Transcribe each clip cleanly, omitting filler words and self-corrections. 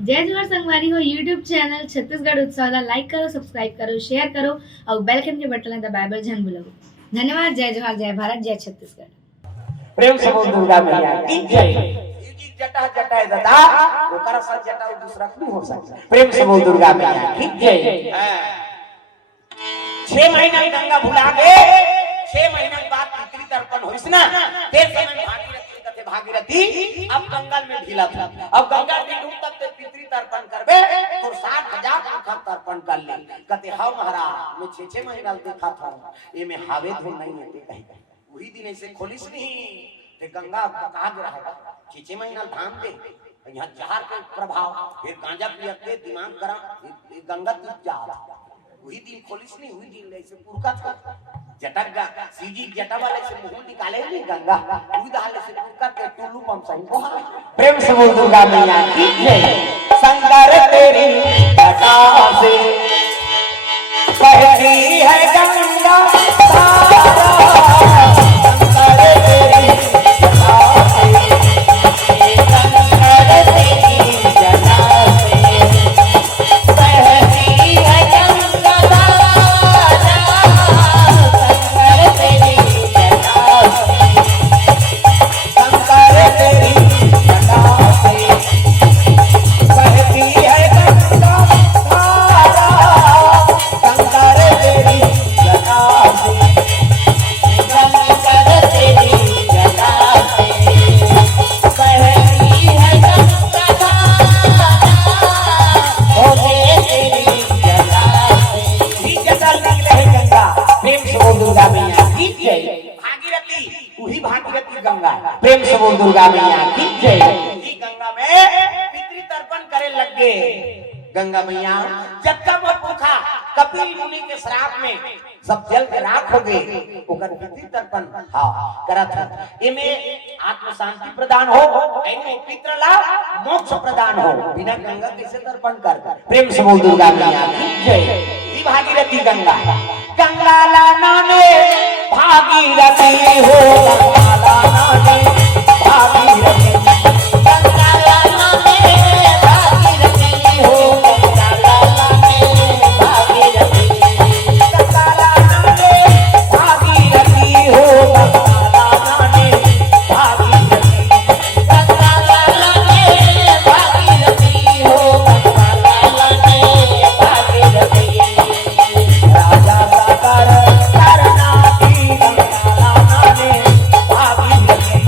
जय जोहर संगवारी हो यूट्यूब चैनल छत्तीसगढ़ उत्सव ला लाइक करो, सब्सक्राइब करो, शेयर करो और बेल आइकन के बटन ला दबाए झन भूलो। धन्यवाद। जय जोहर, जय भारत, जय छत्तीसगढ़। प्रेम से बोल दुर्गा मैया की जय। जटा जटा है दादा ओकरा साथ जटा दूसरा नहीं हो सकता। प्रेम से बोल दुर्गा मैया की जय। 6 महीना गंगा भुला गए, 6 महीना के बाद पितृ तर्पण होइस ना, ते समय भागीरथी कथे भागीरथी अब गंगा में ढीला था। अब गंगा दी डूब तक ते पितृ तर्पण करबे तो 60,000 मुखा तर्पण कर ले। कते हां महाराज मैं 6 महीना देखा था ये में हावे धुन नहीं है ते कहीं वही दिन ऐसे खोलिस नहीं ते गंगा कहा रहा 6 महीना धाम दे यहाँ जहर के प्रभाव फिर गांजा पियते दिमाग गरम गंगा तू जा वही दिन खोलिस नहीं हुई दिन ऐसे पुरका था जटक गा सीजी जटा वाले से मुंह निकाले नहीं गंगा वही दाले से पुरका के टुल्लू पम सही को प्रेम से बोल दुर्गा मैया की जय। संगर तेरी जटा से बहती है गंगा प्रेम से बोल दुर्गा मैया की जय। गंगा में पितृ तर्पण करे लग गए। गंगा मैया जब तक वो भूखा कपिल मुनि के श्राप में सब जल के राख हो गए ओकर पितृ तर्पण हां करत एमे आत्म शांति प्रदान हो एने पितृ ला मोक्ष प्रदान हो बिना गंगा कैसे तर्पण कर। प्रेम से बोल दुर्गा मैया की जय। भागीरथी गंगा गंगा ला नामे भागीरथी हो गंगा ला नामे भागीरथी गंगा ला नामे भागीरथी हो गंगा ला नामे भागीरथी गंगा ला नामे भागीरथी हो गंगा ला नामे भागीरथी गंगा ला नामे भागीरथी हो गंगा ला नामे भागीरथी राजा सागर करना की गंगा ला नामे भागीरथी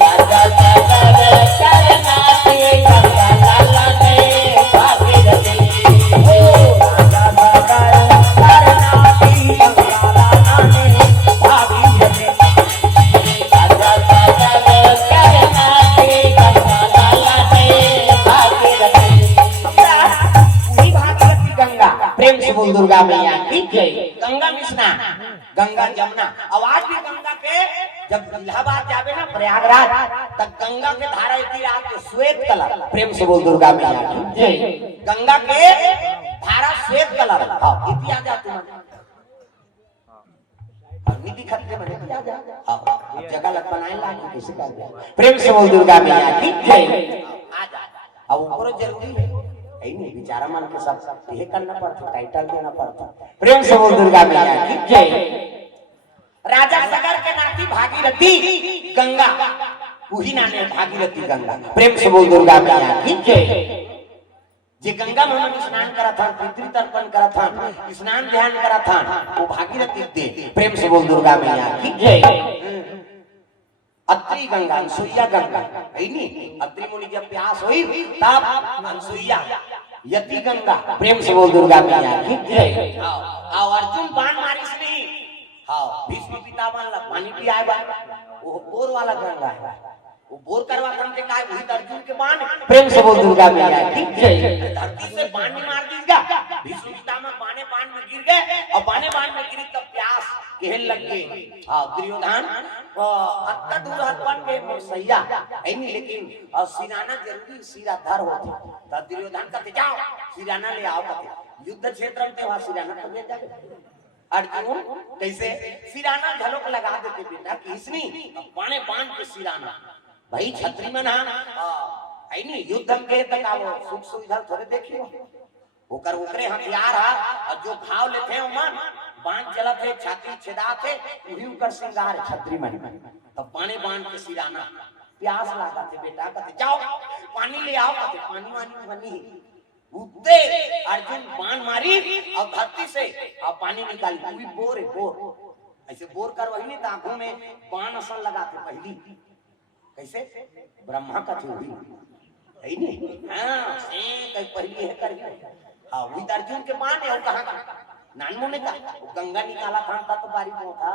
राजा सागर करना की गंगा ला नामे भागीरथी ओ राजा सागर करना की गंगा ला नामे भागीरथी राजा सागर करना की गंगा ला नामे भागीरथी वही भागीरथी गंगा। प्रेम से बोल दुर्गा मैया की जय। गंगा मिश्ना गंगा जमुना आवाज भी गंगा के जब इलाहाबाद जावे ना प्रयागराज तब गंगा के धारा इतनी रात के श्वेत कलर। प्रेम से बोल दुर्गा मैया की जय। गंगा के धारा श्वेत कलर हां इति आ जा तुम निधि खरीदे में इति आ जा हां जगह लग बनाए ला कैसे कर दे। प्रेम से बोल दुर्गा मैया की जय। आ जा अब ऊपर जरूरी है नहीं बेचारा मन के सब यह करना पड़ता टाइटल देना पड़ता। प्रेम से बोल दुर्गा मैया की जय। राजा सगर के नाती भागीरथी गंगा वही नाने भागीरथी गंगा। प्रेम से बोल दुर्गा मैया की जय। जे गंगा में स्नान करा था पितृ तर्पण करा था स्नान ध्यान करा था वो भागीरथी दे। प्रेम से बोल दुर्गा मैया की जय। अत्रि गंगा अनसुईया गंगा है नी अत्रि मुनि जब प्यास हुई तब अनसुईया यति गंगा। प्रेम से बोल दुर्गा मैया की जय। आओ अर्जुन बाण मारिस नहीं आओ भीष्म पितामह ला पानी पियाए बा वो बोर वाला गंगा है वो बोर करवा करते काय वही अर्जुन के बाण। प्रेम से बोल दुर्गा मैया की जय। धरती से बाण नहीं मार दीगा भीष्म पितामह बाणे बाण में गिर गए और बाणे बाण में गिरी तब प्यास कहन लग गए। हां दुर्योधन अत्ता दूर हटवन के सैया ऐनी लेकिन सिराना जरूरी सिरा धर होते तब दुर्योधन कहते जाओ सिराना ले आओ कहते युद्ध क्षेत्र में वहां सिराना कर ले जाए अर्जुन कैसे सिराना झलक लगा देते बेटा किसनी पाने बांध के सिराना भाई छतरी में ना है नहीं युद्ध के तक आओ सुख सुविधा थोड़े देखियो ओकर ओकरे हथियार है और जो घाव लेते हैं मन बांध चलत है छाती छेदा थे वही उकर श्रृंगार छतरी में तब पानी बांध के सिराना प्यास लगा थे बेटा कहते जाओ पानी ले आओ कहते पानी वानी बनी उदे अर्जुन बाण मारी और धरती से और पानी निकाली पूरी बोर है बोर ऐसे बोर कर वही नहीं तो आंखों में बाण असन लगाते पहली कैसे ब्रह्मा का थी है नहीं हाँ कहीं पहली है कर हाँ वही अर्जुन के बाण है और कहाँ का नानमो ने कहा गंगा निकाला था तो बारी में था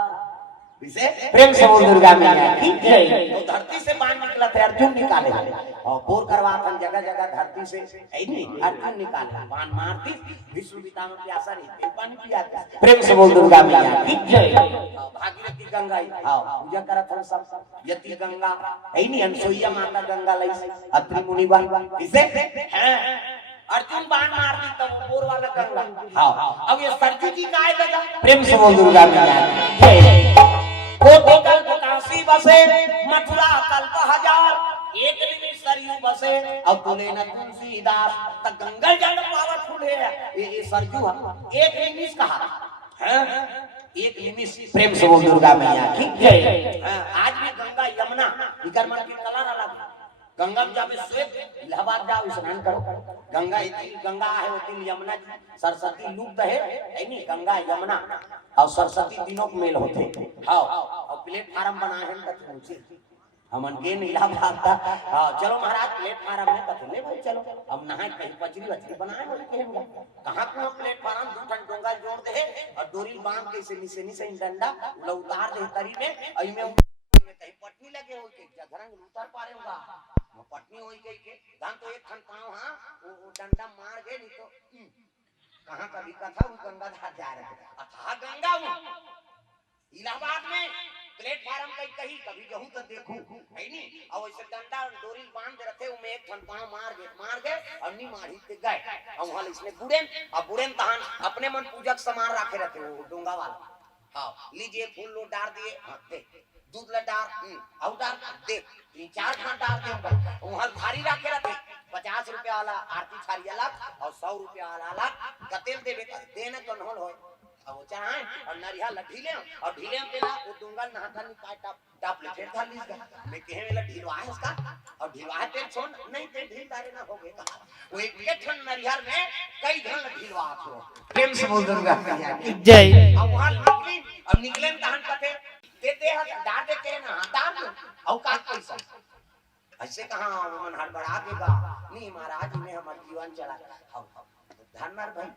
प्रेम से बोल दुर्गा मैया की जय। तो धरती से बाण निकला था अर्जुन निकाले और बोर करवा था जगह जगह धरती से अर्जुन निकाले बाण मारती विश्व पिता में प्यासा नहीं पानी पियाता प्रेम से बोल दुर्गा मैया की जय। भागीरथी गंगा हां पूजा करत हम सब यति गंगा है नहीं अनसुईया माता गंगा लई अत्रि मुनि बन इसे हैं अर्जुन बाण मार दी तब बोर वाला गंगा हां अब ये सरजू जी का आएगा प्रेम से बोल दुर्गा मैया की जय। कोटि कल्प काशी बसे मथुरा कल्प हजार एक निमिष सरयू बसे अब तुले न तुलसीदास त गंगा जल पावत फूले ये सरजू एक निमिष कहा है एक निमिष प्रेम से बोल दुर्गा मैया की जय। आज भी गंगा यमुना इकर मन की कलर अलग गंगा में जावे श्वेत इलाहाबाद जाओ स्नान करो गंगा इतनी गंगा है उतनी यमुना सरस्वती लुप्त है नहीं गंगा यमुना और सरस्वती तीनों मेल होते हाँ और प्लेटफार्म बना है कथे हमन के इलाहाबाद था हाँ चलो महाराज प्लेटफार्म में कथे ले भाई चलो अब नहाए कहीं पचरी वचरी बनाए वही कहेंगे कहाँ को प्लेटफार्म दो ठन डोंगा जोड़ दे और डोरी बांध के इसे नीचे डंडा उतार दे तरी में अई में कहीं पटनी लगे हो के जगरंग उतार पा रहे होगा पटनी होई गई के धान तो एक खन पाँव हां वो डंडा मार गए नहीं तो कहां का भी कथा वो गंगा धार जा रहे अथा गंगा वो इलाहाबाद में प्लेटफार्म कहीं कभी जहूं तो देखूं है नहीं और ऐसे डंडा डोरी बांध रखे वो में एक खन पाँव मार गए और नी मारी ते गए और वहां इसने बुड़ेन तहन अपने मन पूजक सामान रखे रहते वो डोंगा वाला हां लीजिए फूल लो डाल दिए हां दे दूध ला डाल और डाल दे 3-4 घंटा डाल दे वहां थारी रखे रहते 50 रुपया वाला आरती थारी अलग और 100 रुपया वाला अलग कतेल देवे देने तो नहल होय अब वो चाहे और नरिया लठी ले और ढीले देना वो डोंगल नहाता नहीं काट टाप ले फिर थाली मैं कहे वाला ढीलवा है इसका और ढीलवा ते छोड़ नहीं ते ढील दारे ना हो गए वो एक ठन नरिया में कई घन ढीलवा हो प्रेम से बोल दुर्गा जय। अब वहां निकले तहन कथे देते हैं डाल देते हैं ना डाल और का पैसा ऐसे कहां मन हड़बड़ा देगा नहीं महाराज ने हमारा जीवन चला धन्यवाद भाई